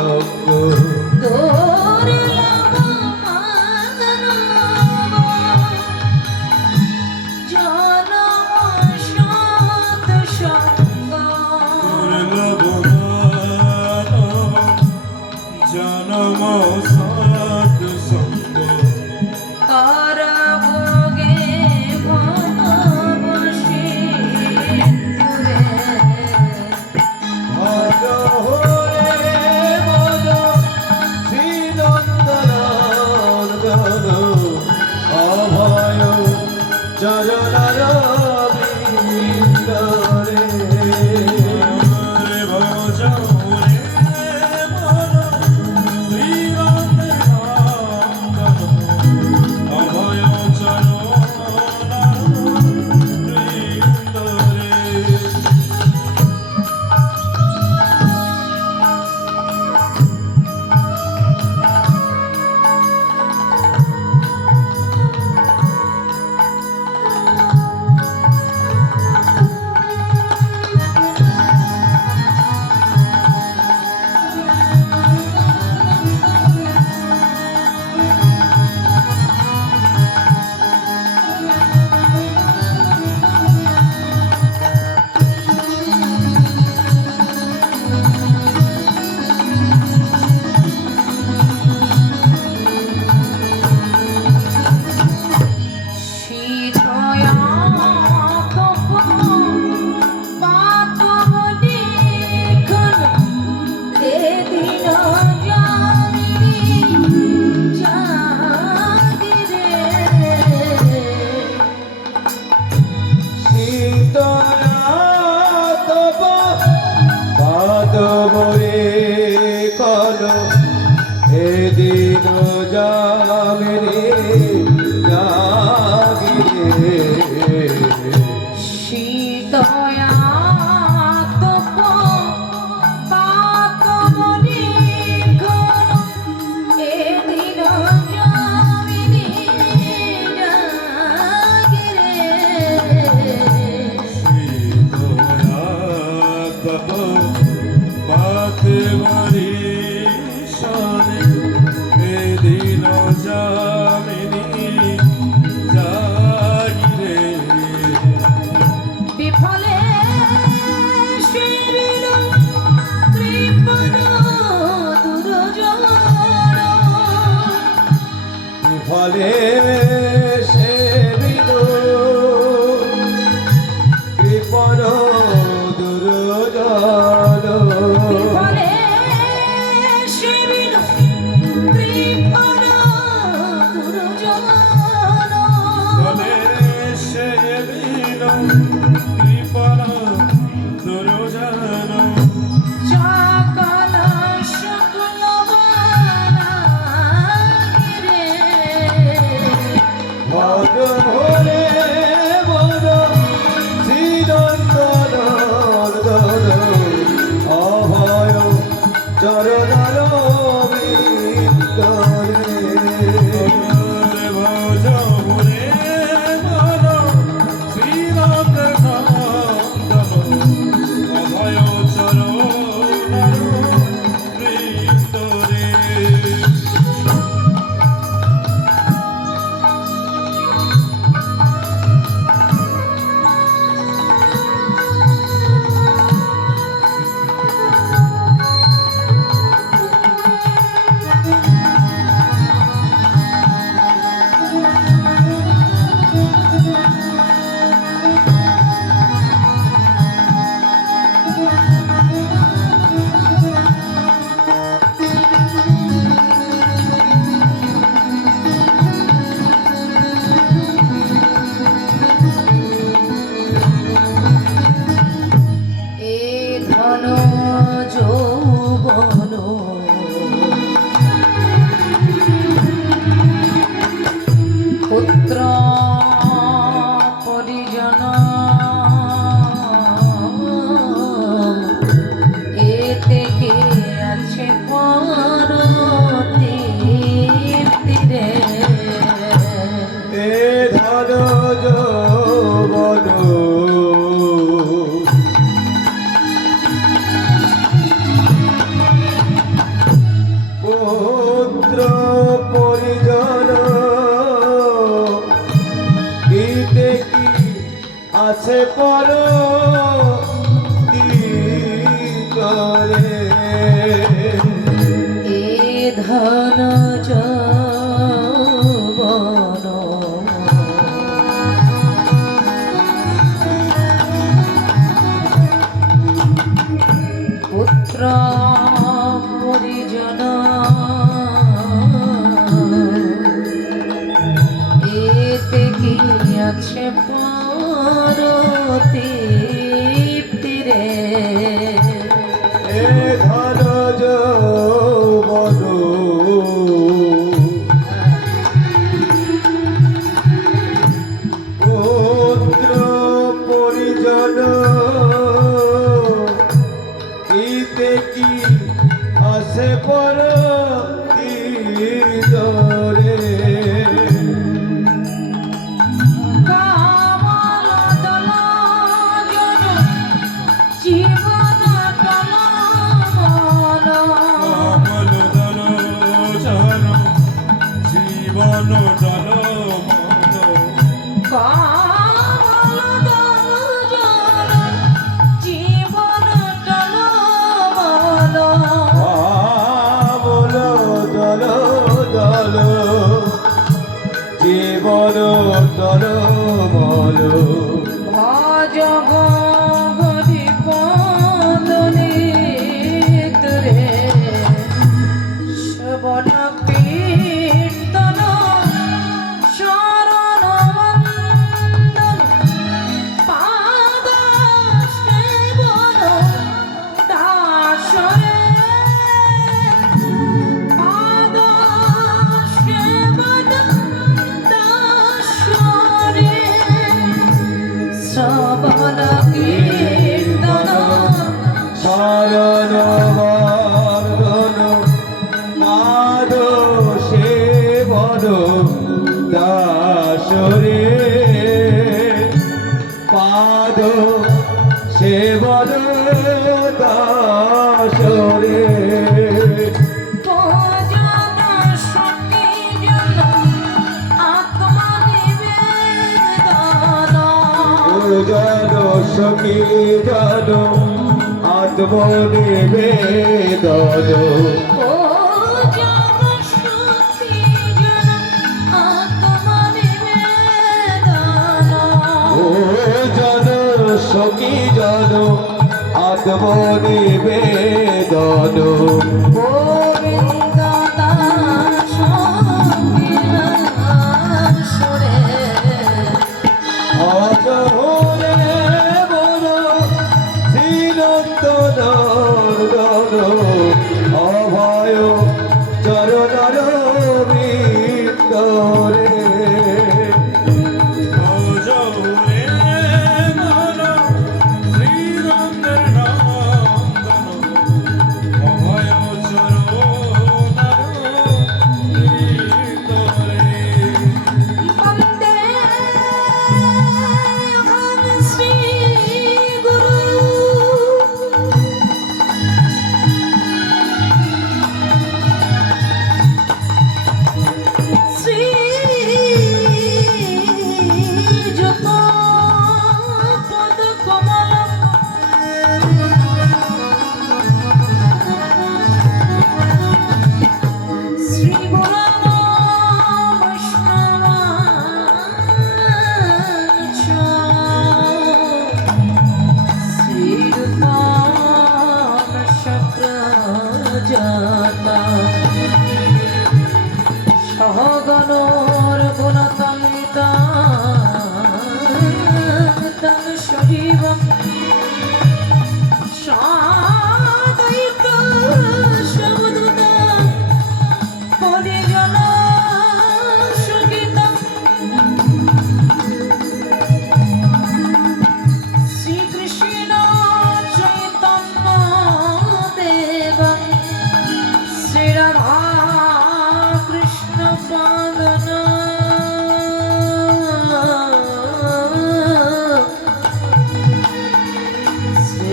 সঙ্গ সীতারাতব পাদবরে শনে সেবন দাসরে জন সখী জন আত্মনিবেদন। জন আত্মনিবেদন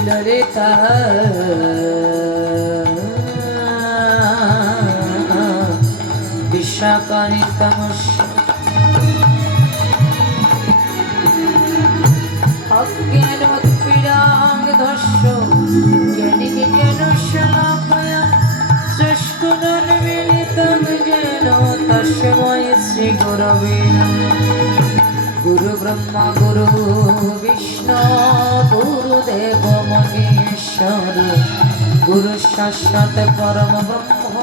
সরিতা বিশাকানিতমস্য অজ্ঞানোৎপীড়াং ধস্য জ্ঞানিকে যেন শলাভয়া চষ্কুরন্মিলিতং যেন তস্মৈ শ্রী গুরবে গুরু ব্রহ্মা, গুরু বিষ্ণু মহেশ্বর গুরু শাশ্বত পরম ব্রহ্ম।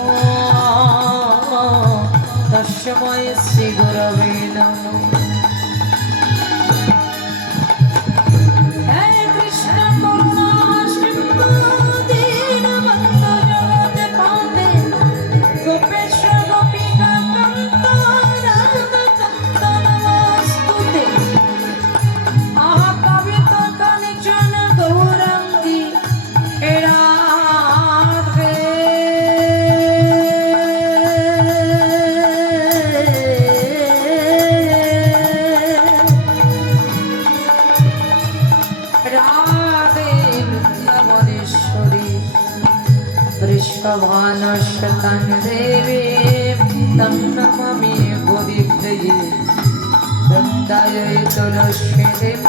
তস্মৈ শ্রী গুরবে নমঃ। Deus, quem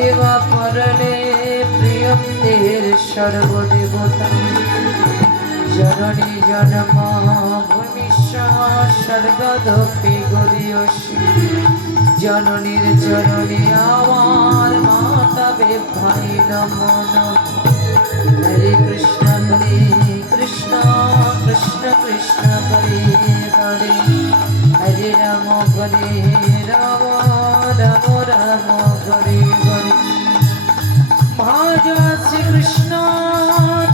পিতরে পৃথিবা পরলে সর্বদেবতা। জননী জন্ম ভূমিষ্য স্বর্গদপি গরিয়সী জননীর চরণে আমার মাতা ভাই নমন হরে কৃষ্ণ হরে কৃষ্ণ কৃষ্ণ কৃষ্ণ হরে হরে হরে রাম হরে রাম রাম রাম হরে श्रीकृष्ण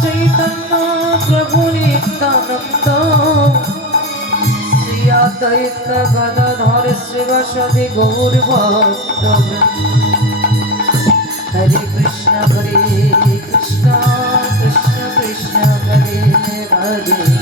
चैतन्य प्रभुनित्यानन्द श्रियादैत्य गदाधर श्रीवसति गौरभक्त हरे कृष्ण हरे कृष्ण कृष्ण कृष्ण हरे हरे